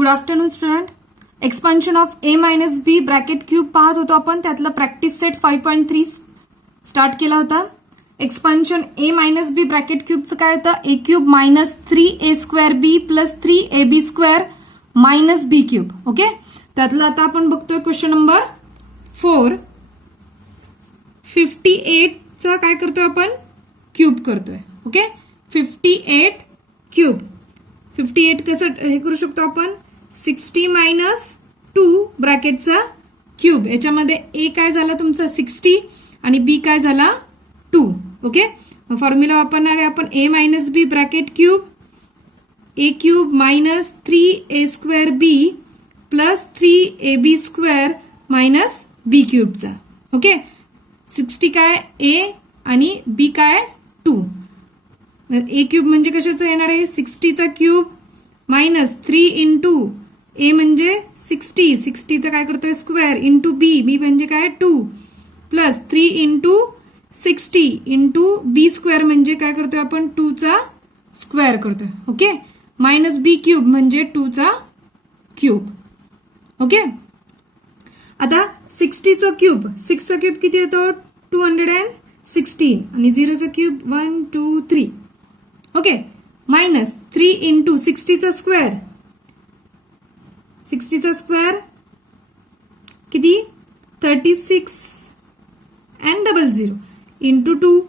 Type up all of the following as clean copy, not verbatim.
Good afternoon student. Expansion of a minus b bracket cube पाहत होतो आपण. त्यातला प्रॅक्टिस सेट 5.3 स्टार्ट केला होता. एक्सपान्शन ए मायनस बी ब्रॅकेट क्यूबचं काय होतं? ए क्यूब मायनस 3a स्क्वेअर बी प्लस 3ab स्क्वेअर मायनस बी cube. Okay, त्यातलं आता आपण बघतोय क्वेश्चन नंबर 4. 58 चा काय करतोय आपण? क्यूब करतोय. Okay, 58 cube. 58 कसं हे करू शकतो आपण? 60 मायनस 2 ब्रॅकेटचा क्यूब. याच्यामध्ये ए काय झाला तुमचा 60 आणि बी काय झाला 2. ओके, फॉर्म्युला वापरणार आहे आपण ए मायनस बी ब्रॅकेट क्यूब. ए क्यूब मायनस 3a स्क्वेअर बी प्लस 3ab स्क्वेअर मायनस बी क्यूबचा. ओके, 60 काय ए आणि बी काय 2. ए क्यूब म्हणजे कशाचं येणार आहे? 60चा क्यूब मायनस 3 इंटू ए म्हणजे 60, 60चा काय करतोय स्क्वेअर इंटू बी, बी म्हणजे काय 2 प्लस 3 इंटू 60 इंटू बी स्क्वेअर म्हणजे काय करतोय आपण 2 चा स्क्वेअर करतोय. ओके, मायनस बी क्यूब म्हणजे 2 चा क्यूब. ओके, आता 60चा क्यूब, 6 चा क्यूब किती येतो? 216 आणि 0चा क्यूब 1 2 3. ओके, मायनस 3 इंटू 60चा स्क्वेअर, 60चा स्क्वेअर किती? 36 and 00 into 2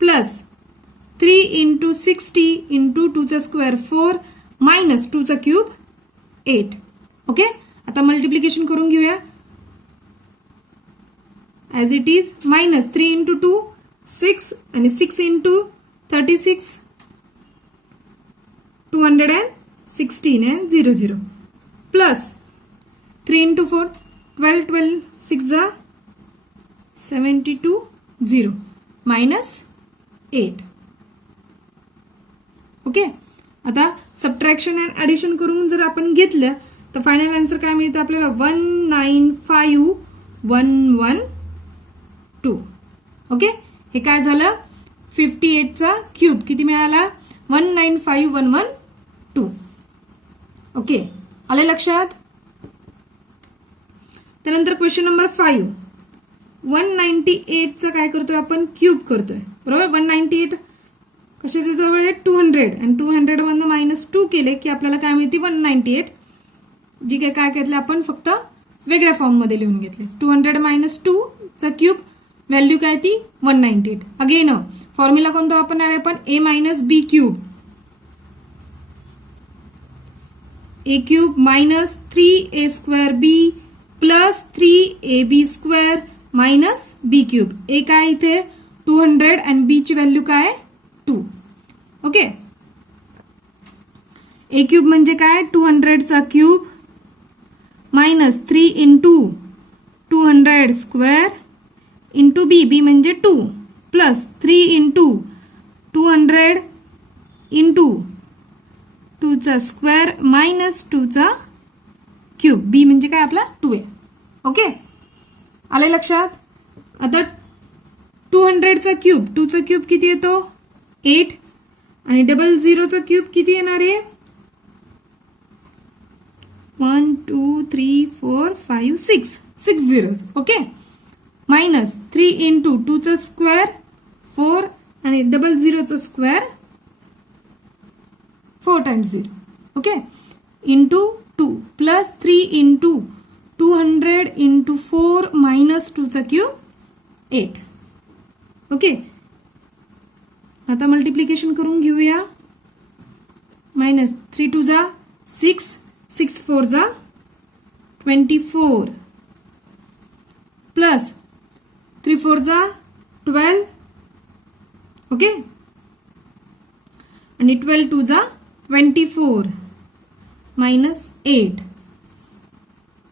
plus 3 into 60 into 2 चा स्क्वेअर 4 मायनस 2 चा क्यूब 8. ओके, आता मल्टिप्लिकेशन करून घेऊया. As it is minus 3 into 2 6 आणि 6 इंटू 36 216 and 00 प्लस 3 इंटू 4 12 12 6 जा 72 0 मायनस 8. ओके, आता सबट्रॅक्शन अँड ॲडिशन करून जर आपण घेतलं तर फायनल आन्सर काय मिळतं आपल्याला? 195112. ओके, हे काय झालं? 58 चा क्यूब किती मिळाला? 195112. ओके, आले लक्षात? त्यानंतर क्वेश्चन नंबर 5. 198 चा काय करतोय आपण? क्यूब करतोय. बरोबर, 198 कशाच्या जवळ आहे? 200 आणि 200 मधनं मायनस 2 केले की आपल्याला काय मिळते? 198. जी काय घेतलं आपण फक्त वेगळ्या फॉर्म मध्ये लिहून घेतले. 200 मायनस 2 चा क्यूब व्हॅल्यू काय ती? 198. अगेन फॉर्म्युला कोणता वापरणार आहे आपण? ए मायनस बी क्यूब. ए क्यूब मायनस 3a स्क्वेअर बी प्लस 3ab स्क्वेअर मायनस बी क्यूब. ए काय इथे 200 आणि बी ची व्हॅल्यू काय? 2. ओके, ए क्यूब म्हणजे काय? 200 चा cube minus 3 into 200 square into B, B म्हणजे 2 प्लस 3 इंटू 200 इंटू 2 चा स्क्वेअर मायनस 2 चा क्यूब. बी म्हणजे काय आपला 2a. ओके, आले लक्षात? आता 200 चा क्यूब, 2 चा क्यूब किती येतो? 8 आणि 00 चा क्यूब किती येणार आहे? 1 2 3 4 5 6 6 zeros. ओके, मायनस 3 इंटू 2 चा स्क्वेअर 4 आणि 00 चा square 4 times 0. Okay, into 2 plus 3 into 200 into 4 minus 2 चा क्यूब 8. ओके, आता मल्टिप्लिकेशन करून घेऊया. मायनस 3 2 जा 6, 6 4 जा 24 प्लस 3 4 जा 12. ओके, आणि 12 2 जा 24 मायनस 8.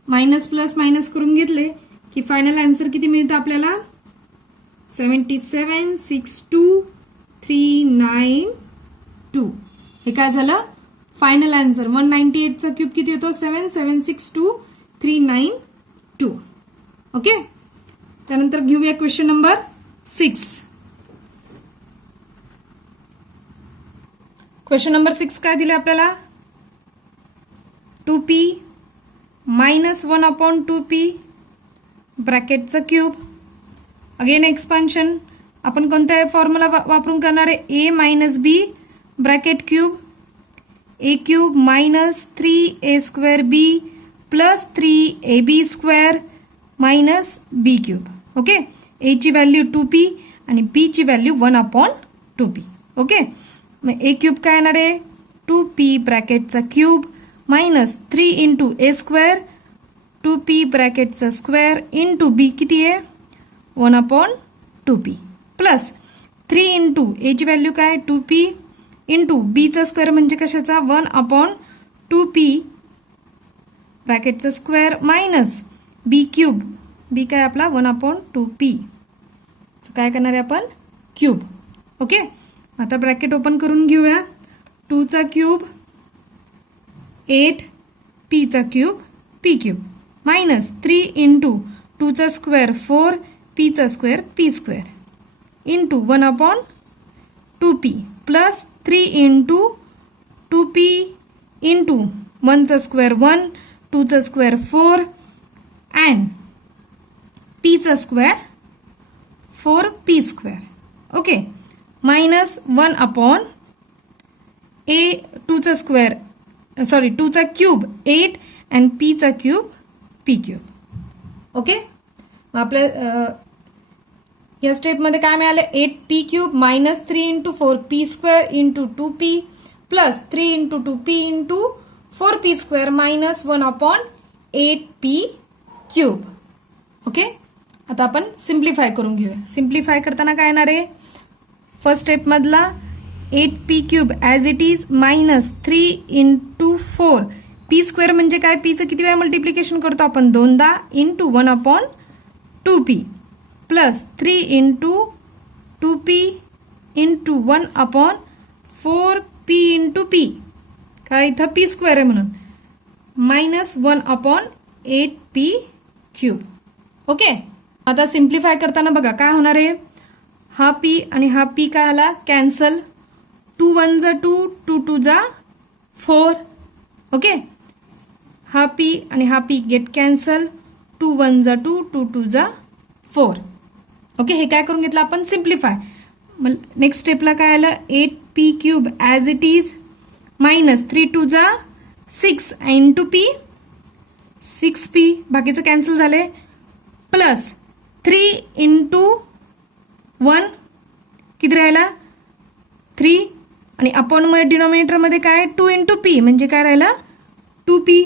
मायनस प्लस मायनस करून घेतले की फायनल आन्सर किती मिळतं आपल्याला? 776239 हे काय झालं? Final answer. 198 चा क्यूब किती होतो? 776239. ओके, त्यानंतर घेऊया क्वेश्चन नंबर 6. क्वेश्चन नंबर 6 काय दिले आपल्याला? 2p मायनस 1/2p ब्रॅकेटचं क्यूब. अगेन एक्सपान्शन आपण कोणत्या फॉर्म्युला वापरून करणार आहे? a minus b bracket cube, a cube minus 3a² b plus 3ab² minus b cube. Okay, a ची व्हॅल्यू 2p आणि b ची व्हॅल्यू 1/2p. ओके, मग a क्यूब काय येणार आहे? 2p ब्रॅकेटचा cube minus 3 into a², 2p ब्रॅकेटचा square into b किती आहे? 1/2p प्लस 3 इंटू a ची व्हॅल्यू काय? 2p इंटू b चा स्क्वेअर म्हणजे कशाचा? 1/2p ब्रॅकेटचा square minus b cube, b काय आपला? 1/2p. काय करणार आहे आपण? क्यूब. ओके, आता ब्रॅकेट ओपन करून घेऊया. 2 चा क्यूब 8, p चा cube p cube minus 3 into 2 चा स्क्वेअर 4, p चा square p² into 1/2p plus 3 into 2p into 1 चा स्क्वेअर 1, 2 चा स्क्वेअर 4 अँड p चा square 4p². Okay, minus 1/a 2 चा स्क्वेअर 2 चा क्यूब 8 अँड p चा क्यूब p क्यूब. ओके, मग आपल्या या स्टेपमध्ये काय मिळालं? 8p cube minus 3 into 4p² into 2p plus 3 into 2p into 4p² minus 1/8p cube. Okay, आता आपण सिम्प्लिफाय करून घेऊया. सिम्प्लिफाय करताना काय येणार आहे? फर्स्ट स्टेपमधला 8p cube as it is minus 3 into 4 p² म्हणजे काय? पीचं किती वेळा मल्टिप्लिकेशन करतो आपण? 2दा into 1/2p plus 3 into 2p into 1/4p into p, काय इथं p² आहे म्हणून, मायनस 1/8p क्यूब. ओके, आता सिम्प्लिफाय करताना बघा काय होणार आहे? हा p आणि हा p काय आला? कॅन्सल. 2 1 जा 2, 2 2 जा 4. ओके, हा p आणि हा p गेट कॅन्सल. 2 1 जा 2, 2 2 जा 4. ओके, हे काय करून घेतलं आपण? सिम्प्लिफाय. मग नेक्स्ट स्टेपला काय आलं? 8p cube as it is minus 3 2 जा 6 इंटू p 6p, बाकीचं कॅन्सल झाले, प्लस 3 इंटू 1 किती राहिला? 3 आणि अपॉन मध्ये डिनॉमिनेटरमध्ये काय? 2 इंटू p म्हणजे काय राहिला? 2p.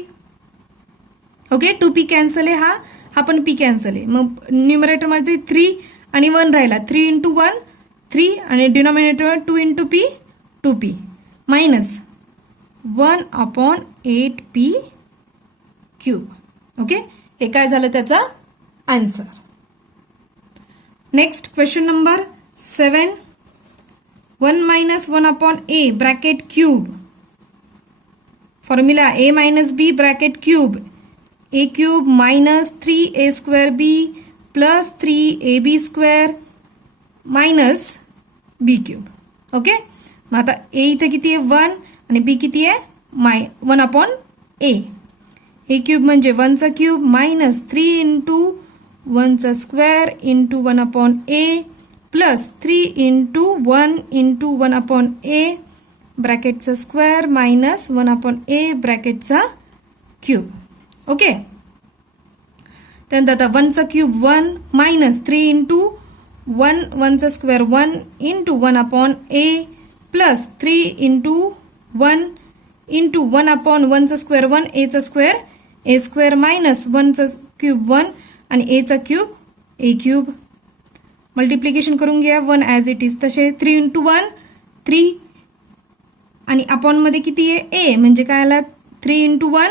ओके, 2p कॅन्सल आहे, हा पण p कॅन्सल आहे. मग न्यूमरेटरमध्ये 3 आणि 1 राहिला. 3 इंटू 1 3 आणि डिनॉमिनेटरमध्ये 2 into p 2p minus 1/8p cube. Okay, हे काय झालं त्याचा answer. Next question number 7. 1 minus 1/a bracket cube. Formula a minus b bracket cube, a cube minus 3a² b plus 3ab² minus b cube. Okay, मग आता a इथं किती आहे? 1 आणि b किती आहे? 1/a. a क्यूब म्हणजे 1 चा क्यूब मायनस 3 इंटू 1 चा square into 1/a plus 3 into 1 into 1/a ब्रॅकेटचा स्क्वेअर मायनस 1/a ब्रॅकेटचा क्यूब. ओके, त्यानंतर आता 1 चा क्यूब 1 मायनस 3 इंटू 1 चा square 1 into 1/a plus 3 into 1 into 1/1 चा स्क्वेअर 1 a चा स्क्वेअर a² मायनस 1 चा क्यूब 1 आणि a चा क्यूब a क्यूब. मल्टिप्लिकेशन करून घ्या 1 ॲज इट इज तसे. 3 इंटू 1 3 आणि अपॉन मध्ये किती आहे? a म्हणजे काय आला? 3 into 1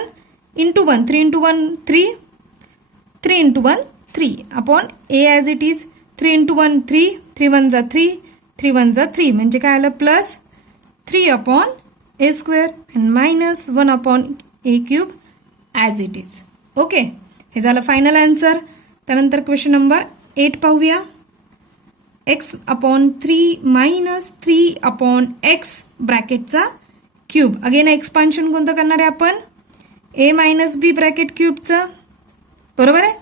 into 1 3 into 1 3 3 into 1 3 upon a as it is 3 into 1 3 3 1 जा 3 3 1 जा 3 म्हणजे काय आलं? Plus 3/a² and minus 1/a cube as it is. Okay, हे झालं फायनल आन्सर. त्यानंतर क्वेश्चन नंबर 8 पाहूया. x/3 मायनस 3/x ब्रॅकेटचा क्यूब. अगेन एक्सपान्शन कोणतं करणार आहे आपण? ए मायनस बी ब्रॅकेट क्यूबचं, बरोबर आहे.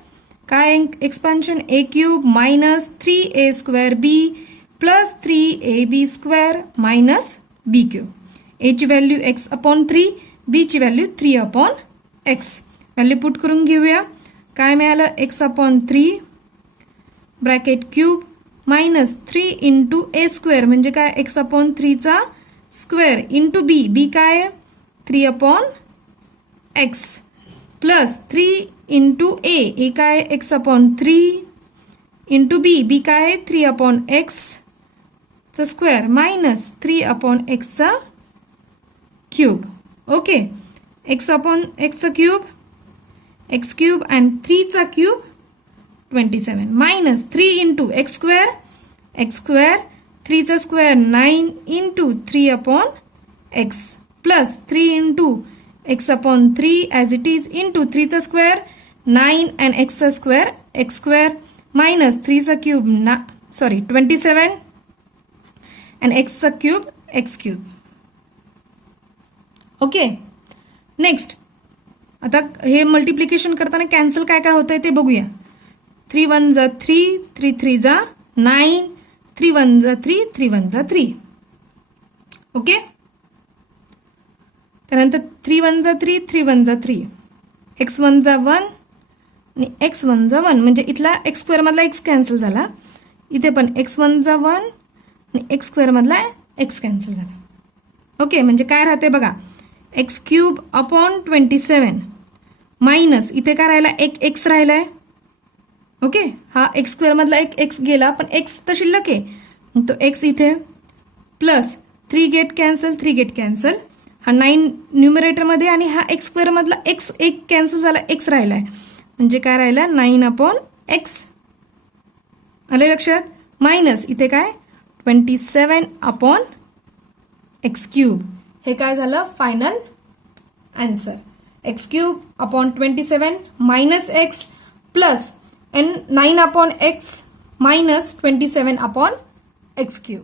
काय एक्सपान्शन, ए क्यूब मायनस 3a² बी प्लस 3ab स्क्वेअर मायनस बी क्यूब. एची व्हॅल्यू x/3, बीची व्हॅल्यू 3/x. व्हॅल्यू पुट करून घेऊया. काय मिळालं, x/3 bracket cube minus 3 into a² म्हणजे काय x/3चा स्क्वेअर इंटू बी, बी काय आहे 3/x प्लस 3 इंटू ए काय आहे x/3 इंटू बी, बी काय आहे 3/x चा स्क्वेअर मायनस 3/x चा क्यूब. ओके, x/x चा क्यूब x क्यूब अँड 3 चा cube 27 minus 3 into x square 3 चा square 9 into 3/x plus 3 into x/3 as it is into 3 चा स्क्वेअर 9 अँड x चा square x square minus 3 चा cube 27 and x चा cube x cube. Okay, next आता हे multiplication करताना cancel काय काय होतंय ते बघूया. 3 1 जा 3, 3 3 जा 9, 3 1 जा 3, 3 1 जा 3. ओके, त्यानंतर 3 1 जा 3, 3 1 जा 3, x1 जा 1 आणि x1 जा 1 म्हणजे इथला x स्क्वेअर मधला x कॅन्सल झाला. इथे पण x1 जा 1 आणि x स्क्वेअर मधला x कॅन्सल झाला. ओके, म्हणजे काय राहते बघा, x क्यूब अपॉन 27 मायनस इथे काय राहिला, एक x राहिलाय. ओके, हा x स्क्वेअर मधला एक x गेला पण x तर शिल्लक आहे, मग तो x इथे plus 3 get cancel, 3 get cancel, हा 9 न्यूमरेटरमध्ये आणि हा x स्क्वेअर मधला x एक कॅन्सल झाला, x राहिलाय म्हणजे काय राहिला 9/x. आले लक्षात. मायनस इथे काय 27/x क्यूब. हे काय झालं final answer. x cube upon 27 minus x plus 9/x minus 27/x cube.